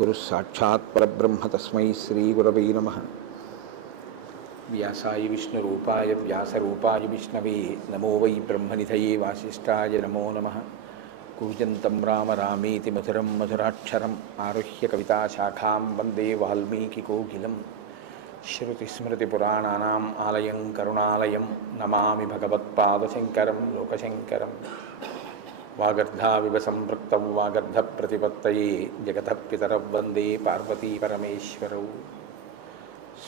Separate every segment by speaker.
Speaker 1: గురు సాక్షాత్ పరబ్రహ్మ తస్మై శ్రీ గురవై నమ. వ్యాసాయ విష్ణు విష్ణురూపాయ వ్యాసరూపాయ విష్ణవే నమో వై బ్రహ్మనిధయే వాసిష్టాయ నమో నమ. కూజంతం రామ రామేతి మధురం మధురాక్షరం ఆరుహ్య కవితాశాఖాం వందే వాల్మీకికోకిలం శృతిస్మృతిపురాణానాం ఆలయం కరుణాలయం నమామి భగవత్పాదశంకరం లోకశంకరం. వాగర్ధావివ సంపృక్తం వాగర్ధ వాగర్ధప్రతిపత్తయే జగత పితరౌ వందే పార్వతీ పరమేశ్వరౌ.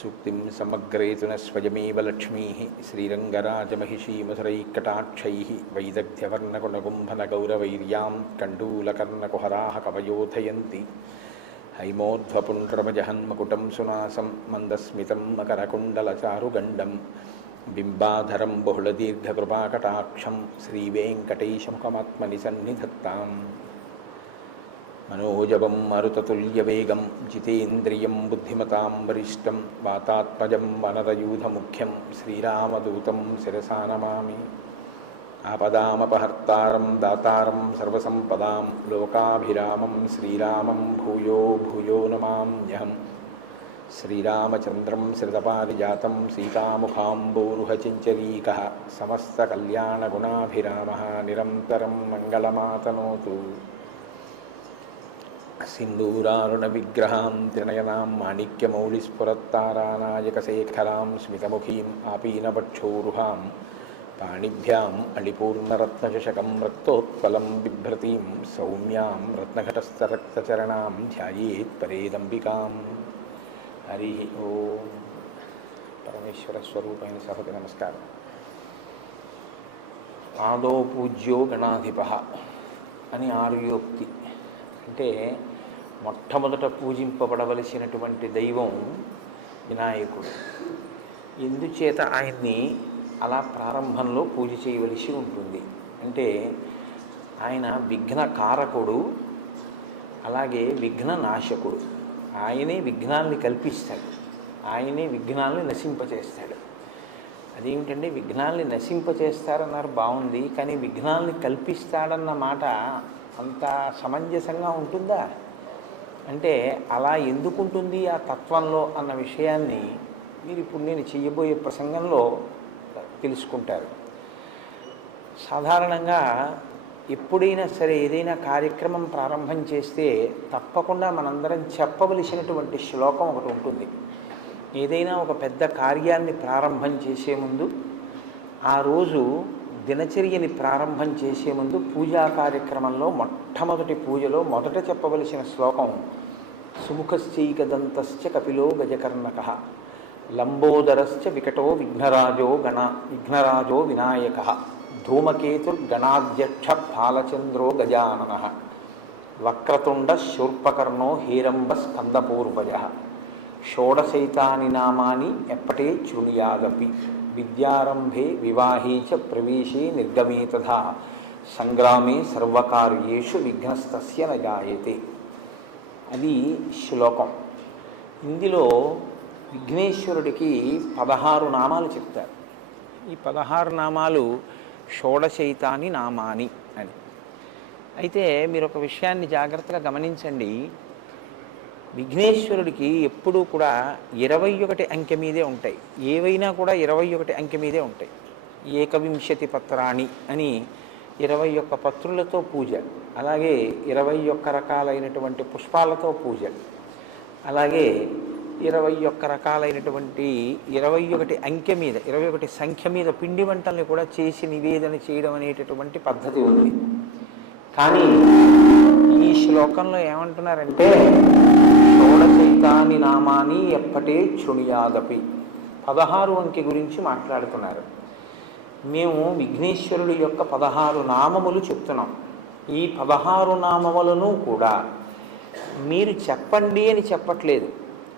Speaker 1: సూక్తిం సమగ్రేతున స్వయమేవ లక్ష్మీ శ్రీరంగరాజమహిషీ మధురైకటాక్షై వైదగ్ధ్యవర్ణగుణగుంభనగౌరవైర్యాం కండూలకర్ణకుహరా కవయోధయంతి. హైమోధ్వపుండ్రమజహన్మకుటం సునాసం మందస్మితం మకరకుండలచారుగండం. బింబాధరం బహుళదీర్ఘకృపాకటాక్షం శ్రీవేంకటేశముఖమాత్మని సన్నిధత్తాం మనోజవం మరుతతుల్యవేగం జితేంద్రియం బుద్ధిమతాం వరిష్టం వాతాత్మజం వనరయూధముఖ్యం శ్రీరామదూతం శిరసా నమామి ఆపదామపహర్తారం దాతారం సర్వసంపదాం లోకాభిరామం శ్రీరామం భూయో భూయో నమామ్యహం శ్రీరామచంద్రం శ్రితపారిజాతం సీతాముఖాంబోరుహచించరీక సమస్తకల్యాణగుణాభిరామ నిరంతరం మంగళమాతనోతు సింధూరారుణవిగ్రహాం త్రినయనాం మాణిక్యమౌళిస్ఫురత్తారానాయకశేఖరాం స్మితముఖీం ఆపీనపక్షోరుహాం పాణిభ్యాం అళిపూర్ణరత్నశకం రక్తోత్పలం బిభ్రతీం సౌమ్యాం రత్నఘటస్థరక్తచరణాం ధ్యాయేత్ పరేదంబికాం హరి ఓం పరమేశ్వర స్వరూపైన సహతి నమస్కారం ఆదో పూజ్యో గణాధిప అని ఆరుయోక్తి అంటే మొట్టమొదట పూజింపబడవలసినటువంటి దైవం వినాయకుడు. ఎందుచేత ఆయన్ని అలా ప్రారంభంలో పూజ చేయవలసి ఉంటుంది. అంటే ఆయన విఘ్న కారకుడు అలాగే విఘ్న నాశకుడు ఆయనే విఘ్నాల్ని కల్పిస్తాడు. ఆయనే విఘ్నాల్ని నశింపచేస్తాడు. అదేమిటంటే విఘ్నాల్ని నశింపచేస్తారన్నారు బాగుంది. కానీ విఘ్నాల్ని కల్పిస్తాడన్న మాట అంత సమంజసంగా ఉంటుందా? అంటే అలా ఎందుకు ఉంటుంది ఆ తత్వంలో అన్న విషయాన్ని మీరు ఇప్పుడు నేను చేయబోయే ప్రసంగంలో తెలుసుకుంటారు. సాధారణంగా ఎప్పుడైనా సరే ఏదైనా కార్యక్రమం ప్రారంభం చేస్తే తప్పకుండా మనందరం చెప్పవలసినటువంటి శ్లోకం ఒకటి ఉంటుంది. ఏదైనా ఒక పెద్ద కార్యాన్ని ప్రారంభం చేసే ముందు ఆ రోజు దినచర్యని ప్రారంభం చేసే ముందు పూజా కార్యక్రమంలో మొట్టమొదటి పూజలో మొదట చెప్పవలసిన శ్లోకం సుముఖశ్చైకదంతశ్చ కపిలో గజకర్ణక లంబోదరశ్చ వికటో విఘ్నరాజో గణ విఘ్నరాజో వినాయక. ధూమకేతుర్గణాధ్యక్ష బాలచంద్రో గజానన. వక్రతుండ శూర్పకర్ణో హీరంబ స్కందపూర్వజ. షోడశైతాని నామాని ఎప్పటే చుణియాదపి విద్యారంభే వివాహే చ ప్రవేశే నిర్గమే తథా సంగ్రామే సర్వకార్యేషు విఘ్నస్తస్య నజాయతే. అది శ్లోకం. ఇందులో విఘ్నేశ్వరుడికి పదహారు నామాలు చెప్తారు. ఈ పదహారు నామాలు షోడశైతాని నామాని అని. అయితే మీరు ఒక విషయాన్ని జాగ్రత్తగా గమనించండి. విఘ్నేశ్వరుడికి ఎప్పుడూ కూడా ఇరవై ఒకటి అంకె మీదే ఉంటాయి. ఏవైనా కూడా ఇరవై ఒకటి అంకె మీదే ఉంటాయి. ఏకవింశతి పత్రాణి అని ఇరవై ఒక్క పత్రులతో పూజ అలాగే ఇరవై ఒక్క రకాలైనటువంటి పుష్పాలతో పూజ అలాగే ఇరవై ఒక్క రకాలైనటువంటి ఇరవై ఒకటి అంకె మీద ఇరవై ఒకటి సంఖ్య మీద పిండి వంటల్ని కూడా చేసి నివేదన చేయడం అనేటటువంటి పద్ధతి ఉంది. కానీ ఈ శ్లోకంలో ఏమంటున్నారంటే షోడచైతాని నామాని ఎప్పటే చుణియాదపి పదహారు అంకె గురించి మాట్లాడుతున్నారు. మేము విఘ్నేశ్వరుడి యొక్క పదహారు నామములు చెప్తున్నాం. ఈ పదహారు నామములను కూడా మీరు చెప్పండి అని చెప్పట్లేదు.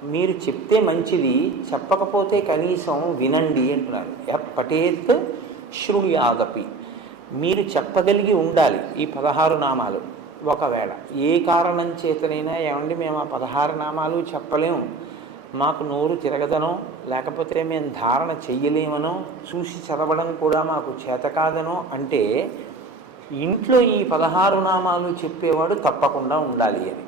Speaker 1: మీరు చెప్తే మంచిది చెప్పకపోతే కనీసం వినండి అంటున్నారు. ఎప్పటేత్ శృణుయాదపి మీరు చెప్పగలిగి ఉండాలి ఈ పదహారు నామాలు. ఒకవేళ ఏ కారణం చేతనైనా ఏమండి మేము ఆ పదహారు నామాలు చెప్పలేము మాకు నోరు తిరగదనో లేకపోతే మేము ధారణ చెయ్యలేమనో చూసి చదవడం కూడా మాకు చేత కాదనో అంటే ఇంట్లో ఈ పదహారు నామాలు చెప్పేవాడు తప్పకుండా ఉండాలి అని.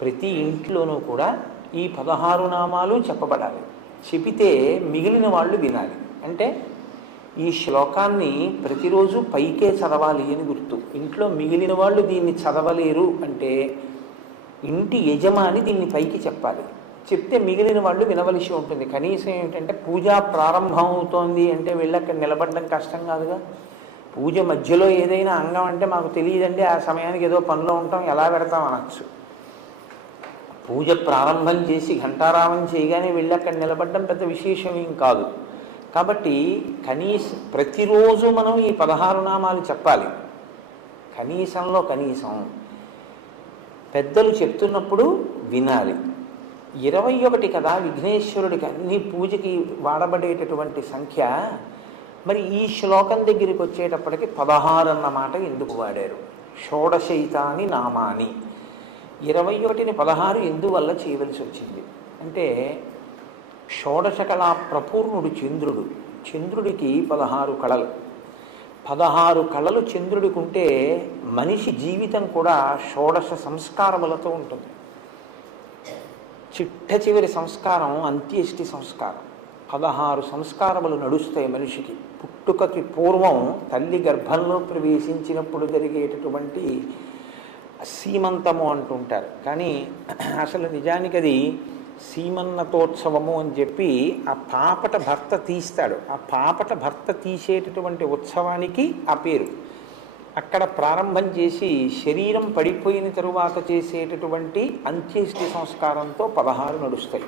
Speaker 1: ప్రతి ఇంట్లోనూ కూడా ఈ పదహారు నామాలు చెప్పబడాలి. చెబితే మిగిలిన వాళ్ళు వినాలి. అంటే ఈ శ్లోకాన్ని ప్రతిరోజు పైకే చదవాలి అని గుర్తు. ఇంట్లో మిగిలిన వాళ్ళు దీన్ని చదవలేరు అంటే ఇంటి యజమాని దీన్ని పైకి చెప్పాలి. చెప్తే మిగిలిన వాళ్ళు వినవలసి ఉంటుంది. కనీసం ఏమిటంటే పూజ ప్రారంభం అవుతోంది అంటే వెళ్ళి అక్కడ నిలబడడం కష్టం కాదుగా. పూజ మధ్యలో ఏదైనా అంగం అంటే మాకు తెలియదండి. ఆ సమయానికి ఏదో పనిలో ఉంటాం. ఎలా పెడతాం అనొచ్చు. పూజ ప్రారంభం చేసి ఘంటారామం చేయగానే వెళ్ళి అక్కడ నిలబడడం పెద్ద విశేషం ఏం కాదు. కాబట్టి కనీస ప్రతిరోజు మనం ఈ పదహారు నామాలు చెప్పాలి. కనీసంలో కనీసం పెద్దలు చెప్తున్నప్పుడు వినాలి. ఇరవై ఒకటి కదా విఘ్నేశ్వరుడికి అన్ని పూజకి వాడబడేటటువంటి సంఖ్య. మరి ఈ శ్లోకం దగ్గరికి వచ్చేటప్పటికి పదహారు అన్న మాట ఎందుకు వాడారు? షోడశైతాని నామాని. ఇరవై ఒకటిని పదహారు ఎందువల్ల చేయవలసి వచ్చింది అంటే షోడశ కళా ప్రపూర్ణుడు చంద్రుడు. చంద్రుడికి పదహారు కళలు. పదహారు కళలు చంద్రుడికి ఉంటే మనిషి జీవితం కూడా షోడశ సంస్కారములతో ఉంటుంది. చిట్ట చివరి సంస్కారం అంత్యేష్టి సంస్కారం. పదహారు సంస్కారములు నడుస్తాయి మనిషికి. పుట్టుకకి పూర్వం తల్లి గర్భంలో ప్రవేశించినప్పుడు జరిగేటటువంటి సీమంతము అంటుంటారు. కానీ అసలు నిజానికి అది సీమన్నతోత్సవము అని చెప్పి ఆ పాపట భర్త తీస్తాడు. ఆ పాపట భర్త తీసేటటువంటి ఉత్సవానికి ఆ పేరు. అక్కడ ప్రారంభం చేసి శరీరం పడిపోయిన తరువాత చేసేటటువంటి అంత్యేష్టి సంస్కారంతో పదహారు నడుస్తాయి.